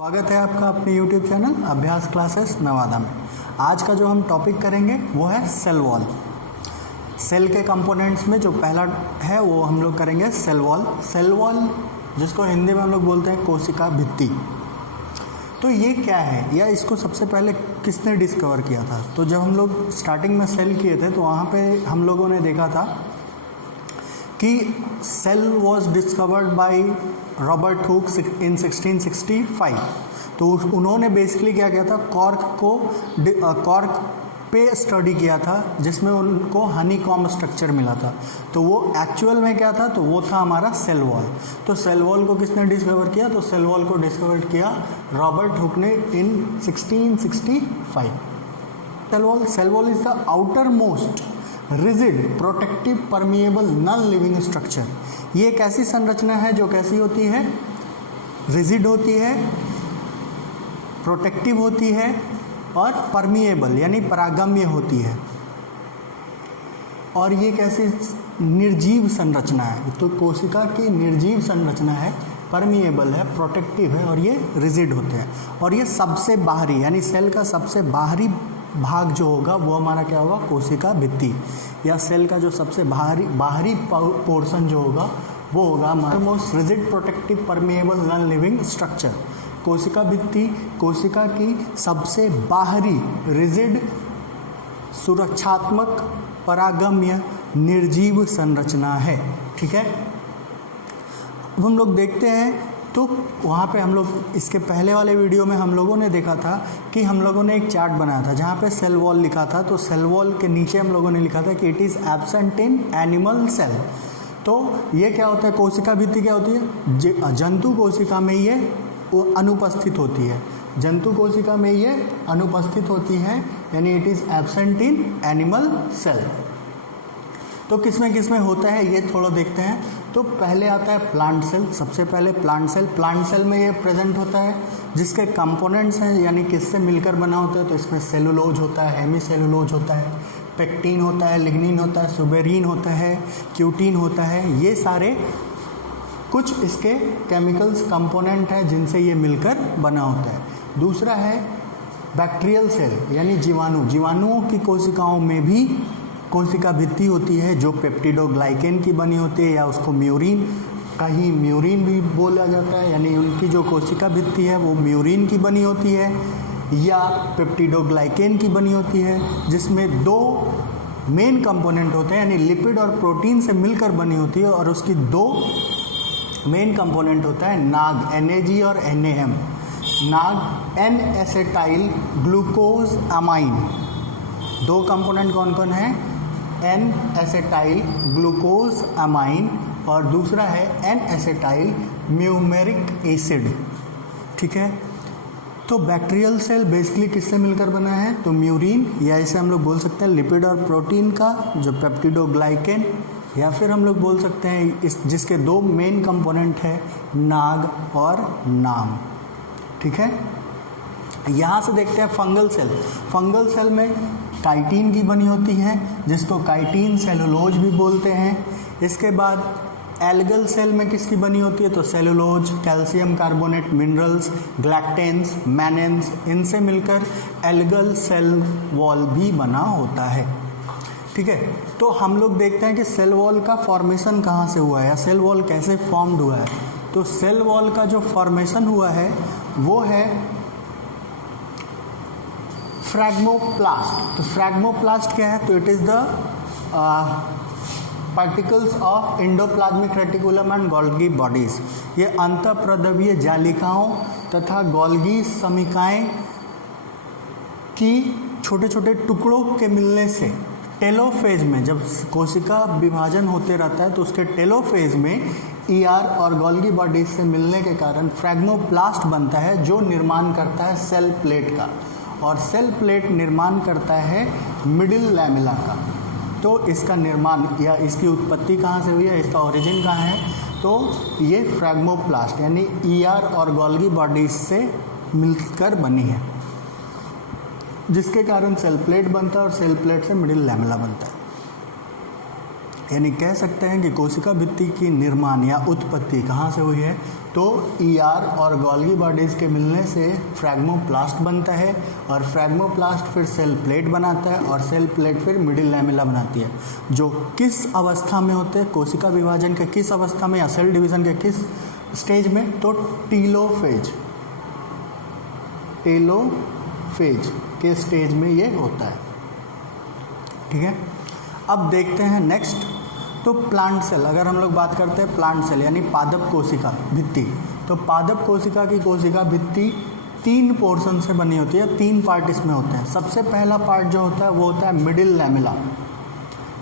स्वागत है आपका अपने YouTube चैनल अभ्यास क्लासेस नवादा में। आज का जो हम टॉपिक करेंगे वो है सेल वॉल। सेल के कंपोनेंट्स में जो पहला है वो हम लोग करेंगे सेल वॉल। सेल वॉल जिसको हिंदी में हम लोग बोलते हैं कोशिका भित्ति। तो ये क्या है या इसको सबसे पहले किसने डिस्कवर किया था? तो जब हम लोग स्टार्टिंग में सेल किए थे तो वहाँ पे हम लोगों ने देखा था कि cell was discovered by Robert Hooke in 1665। तो उन्होंने बेसिकली क्या किया था, कॉर्क पे स्टडी किया था जिसमें उनको हनीकॉम्ब स्ट्रक्चर मिला था। तो वो एक्चुअल में क्या था, तो वो था हमारा सेल वॉल। तो सेल वॉल को किसने डिस्कवर किया? तो सेल वॉल को डिस्कवर किया रॉबर्ट हुक ने in 1665। Cell wall is the outer most rigid protective permeable non living structure. ये एक ऐसी संरचना है जो कैसी होती है, रिजिड होती है, प्रोटेक्टिव होती है और परमिएबल यानी परागम्य होती है। और ये कैसी निर्जीव संरचना है, तो कोशिका की निर्जीव संरचना है, परमिएबल है, प्रोटेक्टिव है और ये रिजिड होते हैं। और ये सबसे बाहरी यानी सेल का सबसे बाहरी भाग जो होगा वो हमारा क्या होगा, कोशिका भित्ति, या सेल का जो सबसे बाहरी पोर्शन जो होगा वो होगा हमारा most rigid protective permeable non living structure. कोशिका भित्ति कोशिका की सबसे बाहरी रिजिड सुरक्षात्मक परागम्य निर्जीव संरचना है। ठीक है, अब हम लोग देखते हैं तो वहाँ पे हम लोग इसके पहले वाले वीडियो में हम लोगों ने देखा था कि हम लोगों ने एक चार्ट बनाया था जहाँ पे सेल वॉल लिखा था। तो सेल वॉल के नीचे हम लोगों ने लिखा था कि it is absent in animal cell. तो ये क्या होता है, कोशिका भित्ति क्या होती है, जंतु कोशिका में ये अनुपस्थित होती है, जंतु कोशिका में ये अनुपस्थित होती है, यानी it is absent in animal cell. तो किसमें होता है ये थोड़ा देखते हैं। तो पहले आता है प्लांट सेल। सबसे पहले प्लांट सेल में ये प्रेजेंट होता है, जिसके कंपोनेंट्स हैं यानी किससे मिलकर बना होता है। तो इसमें सेलुलोज होता है, हेमी सेलुलोज होता है, पेक्टिन होता है, लिग्निन होता है, सुबेरीन होता है, क्यूटीन होता है। ये सारे कुछ इसके केमिकल्स कंपोनेंट हैं जिनसे ये मिलकर बना होता है। दूसरा है बैक्टीरियल सेल यानी जीवाणुओं की कोशिकाओं में भी कोशिका भित्ति होती है जो पेप्टिडोग्लाइकेन की बनी होती है, या उसको म्यूरिन, कहीं म्यूरिन भी बोला जाता है, यानी उनकी जो कोशिका भित्ति है वो म्यूरिन की बनी होती है या पेप्टिडोग्लाइकेन की बनी होती है, जिसमें दो मेन कंपोनेंट होते हैं यानी लिपिड और प्रोटीन से मिलकर बनी होती है। और उसकी दो मेन कंपोनेंट होता है नाग, NAG और NAM। नाग N एसेटाइल ग्लूकोज अमाइन। दो कंपोनेंट कौन कौन है, N एसेटाइल ग्लूकोज अमाइन और दूसरा है N एसेटाइल म्यूमेरिक एसिड। ठीक है, तो बैक्टीरियल सेल बेसिकली किससे मिलकर बना है, तो म्यूरिन, या इसे हम लोग बोल सकते हैं लिपिड और प्रोटीन का जो पेप्टिडोग्लाइकेन, या फिर हम लोग बोल सकते हैं इस जिसके दो मेन कंपोनेंट है नाग और नाम। ठीक है, यहाँ से देखते हैं फंगल सेल। फंगल सेल में काइटिन की बनी होती है जिसको काइटिन सेलुलोज भी बोलते हैं। इसके बाद एल्गल सेल में किसकी बनी होती है, तो सेलुलोज, कैल्शियम कार्बोनेट, मिनरल्स, ग्लैक्टेंस, मैनेंस, इनसे मिलकर एल्गल सेल वॉल भी बना होता है। ठीक है, तो हम लोग देखते हैं कि सेल वॉल का फॉर्मेशन कहाँ से हुआ है या सेल वॉल कैसे फॉर्म्ड हुआ है। तो सेल वॉल का जो फॉर्मेशन हुआ है वो है फ्रैग्मोप्लास्ट। तो फ्रैग्मोप्लास्ट क्या है, तो it is the particles of endoplasmic reticulum and Golgi bodies. ये अंतःप्रद्रव्य जालिकाओं तथा गोल्गी समिकाएं की छोटे छोटे टुकड़ों के मिलने से टेलोफेज में, जब कोशिका विभाजन होते रहता है तो उसके टेलोफेज में ER और गोल्गी बॉडीज से मिलने के कारण फ्रैग्मोप्लास्ट बनता है जो निर्माण करता है सेल प्लेट का। और सेल प्लेट निर्माण करता है मिडिल लैमेला का। तो इसका निर्माण या इसकी उत्पत्ति कहाँ से हुई है, इसका ओरिजिन कहाँ है, तो ये फ्रैग्मोप्लास्ट यानी ER और गोल्गी बॉडीज से मिलकर बनी है, जिसके कारण सेल प्लेट बनता है और सेल प्लेट से मिडिल लैमेला बनता है। यानी कह सकते हैं कि कोशिका भित्ति की निर्माण या उत्पत्ति कहाँ से हुई है, तो ईआर और गोल्गी बॉडीज़ के मिलने से फ्रैग्मोप्लास्ट बनता है और फ्रैग्मोप्लास्ट फिर सेल प्लेट बनाता है और सेल प्लेट फिर मिडिल लैमेला बनाती है, जो किस अवस्था में होते हैं, कोशिका विभाजन के किस अवस्था में या सेल डिवीज़न के किस स्टेज में, तो टेलोफेज के स्टेज में ये होता है। ठीक है, अब देखते हैं नेक्स्ट, तो प्लांट सेल। अगर हम लोग बात करते हैं प्लांट सेल यानी पादप कोशिका भित्ति, तो पादप कोशिका की कोशिका भित्ति 3 पोर्शन से बनी होती है, 3 पार्ट इसमें होते हैं। सबसे पहला पार्ट जो होता है वो होता है मिडिल लैमेला।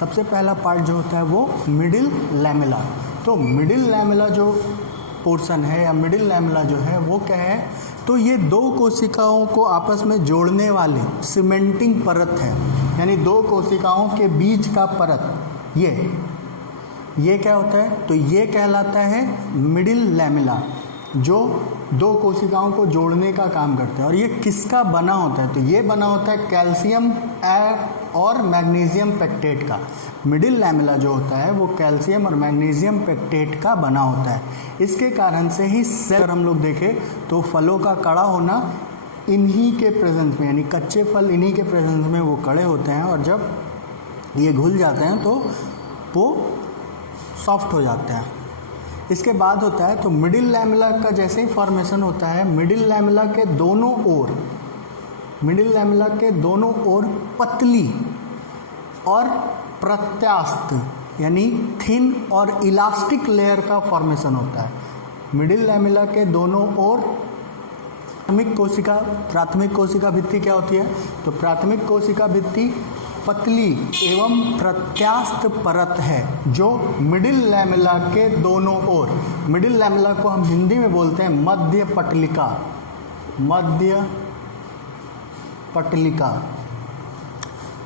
सबसे पहला पार्ट जो होता है वो मिडिल लैमेला। तो मिडिल लैमेला जो पोर्शन है या मिडिल लैमेला जो है वो क्या है, तो ये 2 कोशिकाओं को आपस में जोड़ने वाली सीमेंटिंग परत है, यानी 2 कोशिकाओं के बीच का परत ये क्या होता है, तो ये कहलाता है मिडिल लैमेला, जो 2 कोशिकाओं को जोड़ने का काम करता है। और ये किसका बना होता है, तो ये बना होता है कैल्शियम और मैग्नीशियम पेक्टेट का। मिडिल लैमेला जो होता है वो कैल्शियम और मैग्नीशियम पेक्टेट का बना होता है। इसके कारण से ही सेल, अगर हम लोग देखें तो फलों का कड़ा होना इन्हीं के प्रेजेंस में, यानी कच्चे फल इन्हीं के प्रेजेंस में वो कड़े होते हैं और जब ये घुल जाते हैं तो वो सॉफ्ट हो जाते हैं। इसके बाद होता है, तो मिडिल लैमेला का जैसे ही फॉर्मेशन होता है, मिडिल लैमेला के दोनों ओर पतली और प्रत्यास्थ यानी थिन और इलास्टिक लेयर का फॉर्मेशन होता है। मिडिल लैमेला के दोनों ओर प्राथमिक कोशिका भित्ति क्या होती है, तो प्राथमिक कोशिका भित्ति पतली एवं प्रत्यास्थ परत है जो मिडिल लैमेला के दोनों ओर, मिडिल लैमेला को हम हिंदी में बोलते हैं मध्य पटलिका।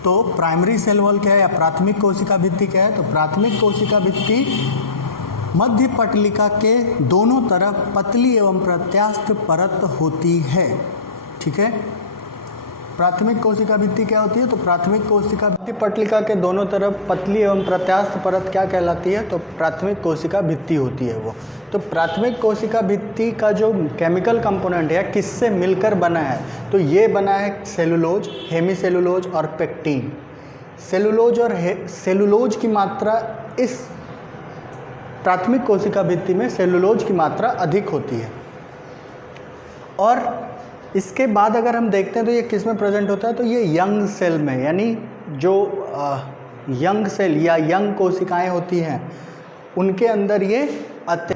तो प्राइमरी सेल वॉल क्या है या प्राथमिक कोशिका भित्ति क्या है, तो प्राथमिक कोशिका भित्ति मध्य पटलिका के दोनों तरफ पतली एवं प्रत्यास्थ परत होती है। ठीक है, प्राथमिक कोशिका भित्ति क्या होती है, तो प्राथमिक कोशिका भित्ति पटलिका के दोनों तरफ पतली एवं प्रत्यास्थ परत क्या कहलाती है, तो प्राथमिक कोशिका भित्ति होती है वो। तो प्राथमिक कोशिका भित्ति का जो केमिकल कंपोनेंट है किससे मिलकर बना है, तो ये बना है सेलुलोज, हेमीसेलुलोज और पेक्टिन। सेलुलोज की मात्रा इस प्राथमिक कोशिका भित्ति में सेलुलोज की मात्रा अधिक होती है। और इसके बाद अगर हम देखते हैं तो ये किस में प्रेजेंट होता है, तो ये यंग सेल में, यानी जो यंग सेल या यंग कोशिकाएं होती हैं उनके अंदर ये आते।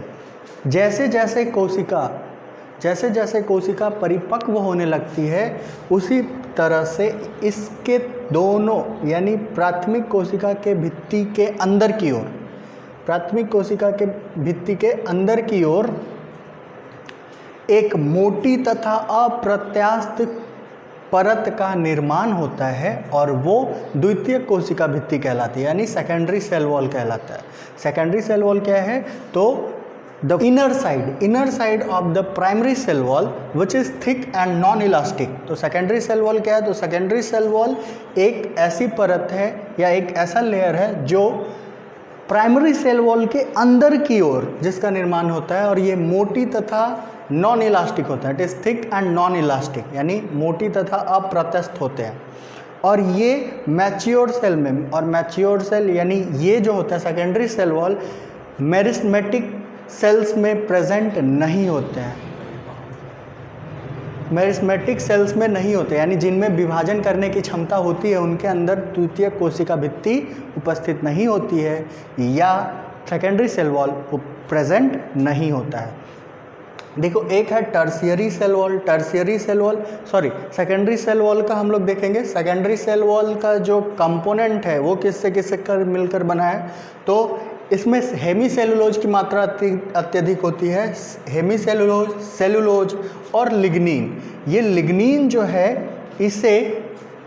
जैसे जैसे कोशिका परिपक्व होने लगती है उसी तरह से इसके दोनों यानी प्राथमिक कोशिका के भित्ति के अंदर की ओर, प्राथमिक कोशिका के भित्ति के अंदर की ओर एक मोटी तथा अप्रत्यास्थ परत का निर्माण होता है और वो द्वितीयक कोशिका भित्ति कहलाती है, यानी सेकेंडरी सेल वॉल कहलाता है। सेकेंडरी सेल वॉल क्या है, तो the inner side of the primary cell wall which is thick and non elastic. तो सेकेंडरी सेल वॉल क्या है, तो सेकेंडरी सेल वॉल एक ऐसी परत है या एक ऐसा लेयर है जो प्राइमरी सेल वॉल के अंदर की ओर जिसका निर्माण होता है और ये मोटी तथा नॉन इलास्टिक होता है। It is thick and non elastic, यानी मोटी तथा अप्रत्यास्थ होते हैं। और ये मैच्योर सेल में, और मैच्योर सेल यानी ये जो होता है secondary cell wall meristematic cells में प्रेजेंट नहीं होते हैं, मेरिस्टेमेटिक सेल्स में नहीं होते, यानी जिनमें विभाजन करने की क्षमता होती है उनके अंदर द्वितीय कोशिका भित्ति उपस्थित नहीं होती है या सेकेंडरी सेल वॉल प्रेजेंट नहीं होता है। देखो एक है tertiary cell wall, secondary cell wall का हम लोग देखेंगे। सेकेंडरी सेल वॉल का जो कंपोनेंट है वो किससे मिलकर बना है, तो इसमें हेमीसेलुलोज की मात्रा अत्यधिक होती है। हेमीसेलुलोज, सेलुलोज और लिग्निन, ये लिग्निन जो है इसे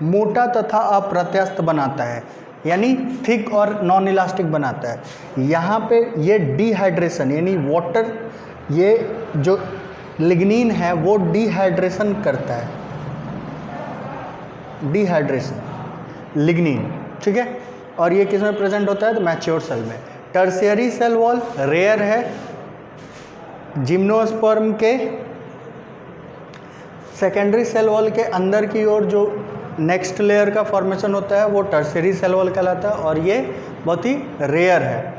मोटा तथा अप्रत्यास्थ बनाता है, यानी थिक और नॉन इलास्टिक बनाता है। यहाँ पे ये डिहाइड्रेशन यानी वाटर, ये जो लिग्निन है वो डिहाइड्रेशन करता है, डिहाइड्रेशन लिग्निन। ठीक है, और ये किस में प्रेजेंट होता है? तो मैच्योर सेल में। टर्शियरी सेल वॉल रेयर है। जिम्नोस्पर्म के सेकेंडरी सेल वॉल के अंदर की ओर जो नेक्स्ट लेयर का फॉर्मेशन होता है वो टर्शियरी सेल वॉल कहलाता है और ये बहुत ही रेयर है।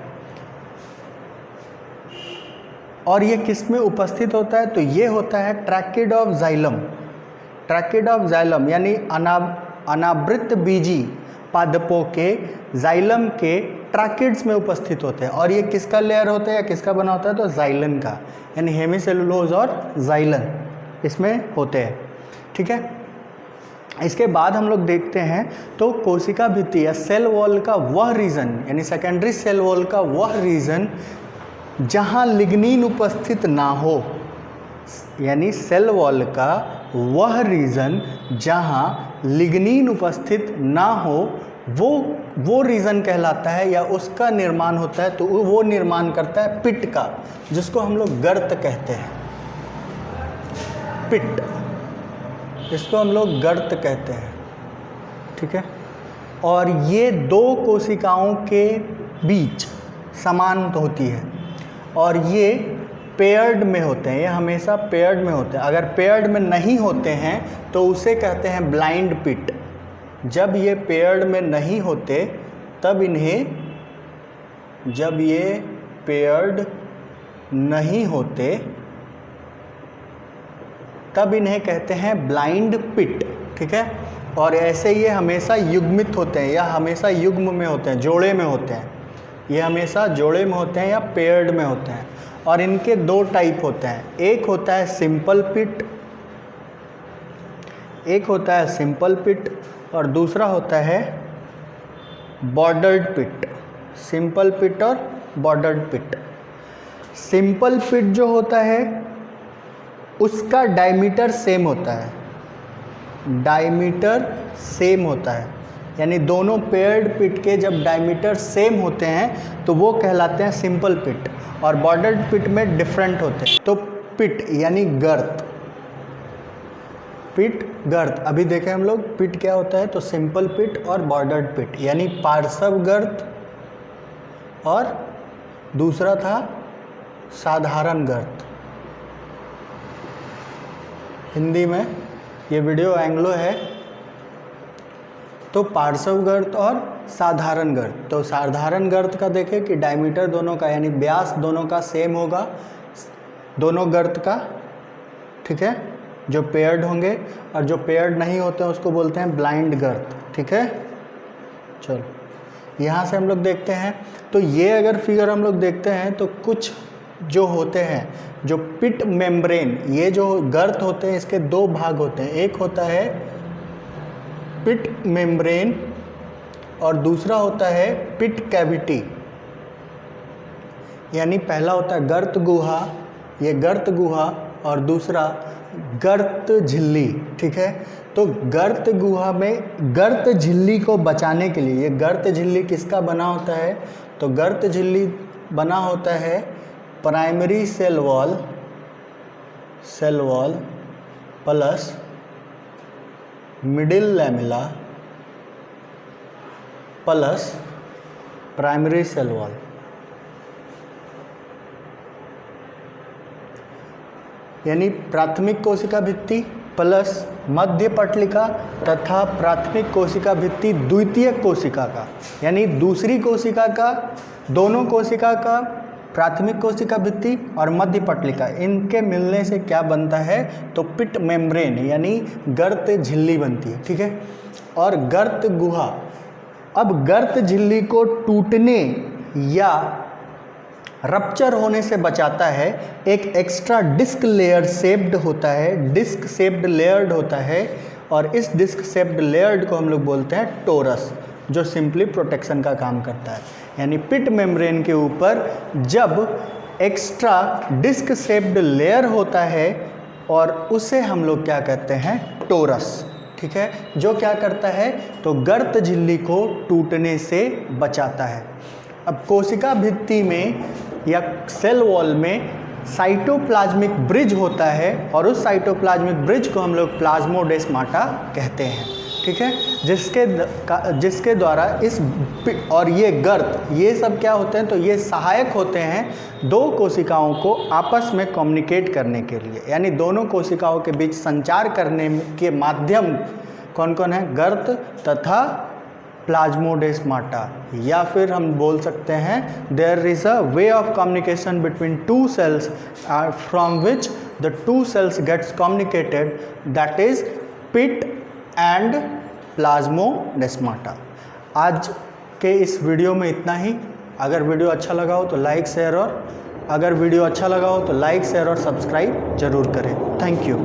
और ये किस में उपस्थित होता है? तो ये होता है tracheid of xylem. Tracheid of xylem यानी अनावृत बीजी पादपों के जाइलम के ट्रैकिड्स में उपस्थित होते हैं। और ये किसका लेयर होता है या किसका बना होता है? तो जाइलन का, यानी हेमिसेलुलोज और जाइलन इसमें होते हैं। ठीक है, इसके बाद हम लोग देखते हैं तो कोशिका भित्ति या सेल वॉल का वह रीजन, यानी सेकेंडरी सेल वॉल का वह रीजन जहाँ लिग्निन उपस्थित ना हो, यानी सेल वॉल का वह रीजन जहाँ लिग्निन उपस्थित ना हो वो रीजन कहलाता है या उसका निर्माण होता है। तो वो निर्माण करता है पिट का, जिसको हम लोग गर्त कहते हैं। पिट, इसको हम लोग गर्त कहते हैं। ठीक है, और ये दो कोशिकाओं के बीच समान होती है और ये पेयर्ड में होते हैं, ये हमेशा पेयर्ड में होते हैं। अगर पेयर्ड में नहीं होते हैं तो उसे कहते हैं ब्लाइंड पिट। जब ये पेयर्ड में नहीं होते तब इन्हें, जब ये पेयर्ड नहीं होते तब इन्हें कहते हैं ब्लाइंड पिट। ठीक है, और ऐसे ये हमेशा युग्मित होते हैं या हमेशा युग्म में होते हैं, जोड़े में होते हैं। ये हमेशा जोड़े में होते हैं या पेयर्ड में होते हैं। और इनके दो टाइप होते हैं, एक होता है सिंपल पिट, एक होता है सिंपल पिट और दूसरा होता है बॉर्डर्ड पिट। सिंपल पिट और बॉर्डर्ड पिट। सिंपल पिट जो होता है उसका डायमीटर सेम होता है, डायमीटर सेम होता है, यानी दोनों पेयर्ड पिट के जब डायमीटर सेम होते हैं तो वो कहलाते हैं सिंपल पिट। और बॉर्डर्ड पिट में डिफरेंट होते हैं। तो पिट यानी गर्त, पिट गर्त। अभी देखें हम लोग पिट क्या होता है, तो सिंपल पिट और बॉर्डर्ड पिट, यानी पार्श्व गर्त और दूसरा था साधारण गर्त। हिंदी में ये वीडियो एंग्लो है, तो पार्श्व गर्त और साधारण गर्त। तो साधारण गर्त का देखें कि डायमीटर दोनों का यानी व्यास दोनों का सेम होगा, दोनों गर्त का। ठीक है, जो पेयर्ड होंगे, और जो पेयर्ड नहीं होते हैं उसको बोलते हैं ब्लाइंड गर्त। ठीक है, चलो यहाँ से हम लोग देखते हैं। तो ये अगर फिगर हम लोग देखते हैं तो कुछ जो होते हैं, जो पिट मेम्ब्रेन, ये जो गर्त होते हैं इसके दो भाग होते हैं। एक होता है पिट मेम्ब्रेन और दूसरा होता है पिट कैविटी। यानी पहला होता है गर्त गुहा, ये गर्त गुहा, और दूसरा गर्त झिल्ली। ठीक है, तो गर्त गुहा में गर्त झिल्ली को बचाने के लिए, ये गर्त झिल्ली किसका बना होता है, तो गर्त झिल्ली बना होता है primary cell wall plus middle lamella plus primary cell wall. यानी प्राथमिक कोशिका भित्ति प्लस मध्य पटलिका तथा प्राथमिक कोशिका भित्ति द्वितीयक कोशिका का, यानी दूसरी कोशिका का, दोनों कोशिका का प्राथमिक कोशिका भित्ति और मध्य पटलिका, इनके मिलने से क्या बनता है, तो पिट मेम्ब्रेन यानी गर्त झिल्ली बनती है। ठीक है, और गर्त गुहा, अब गर्त झिल्ली को टूटने या रप्चर होने से बचाता है एक एक्स्ट्रा डिस्क लेयर शेप्ड होता है, डिस्क शेप्ड लेयर्ड होता है, और इस डिस्क शेप्ड लेयर्ड को हम लोग बोलते हैं टोरस, जो सिंपली प्रोटेक्शन का काम करता है। यानी पिट मेम्ब्रेन के ऊपर जब एक्स्ट्रा डिस्क शेप्ड लेयर होता है और उसे हम लोग क्या कहते हैं, टोरस। ठीक है, जो क्या करता है, तो गर्त झिल्ली को टूटने से बचाता है। अब कोशिका भित्ति में या सेल वॉल में साइटोप्लाज्मिक ब्रिज होता है और उस साइटोप्लाज्मिक ब्रिज को हम लोग प्लाज्मोडेस्माटा कहते हैं। ठीक है, जिसके द्वारा इस और ये गर्त, ये सब क्या होते हैं, तो ये सहायक होते हैं दो कोशिकाओं को आपस में कम्युनिकेट करने के लिए, यानी दोनों कोशिकाओं के बीच संचार करने के माध्यम कौन कौन है, गर्त तथा प्लाज्मोडेस्माटा। या फिर हम बोल सकते हैं there is a way of communication between two cells from which the two cells gets communicated, that is pit and plasmodesmata. आज के इस वीडियो में इतना ही। अगर वीडियो अच्छा लगा हो तो लाइक शेयर और सब्सक्राइब जरूर करें। Thank you.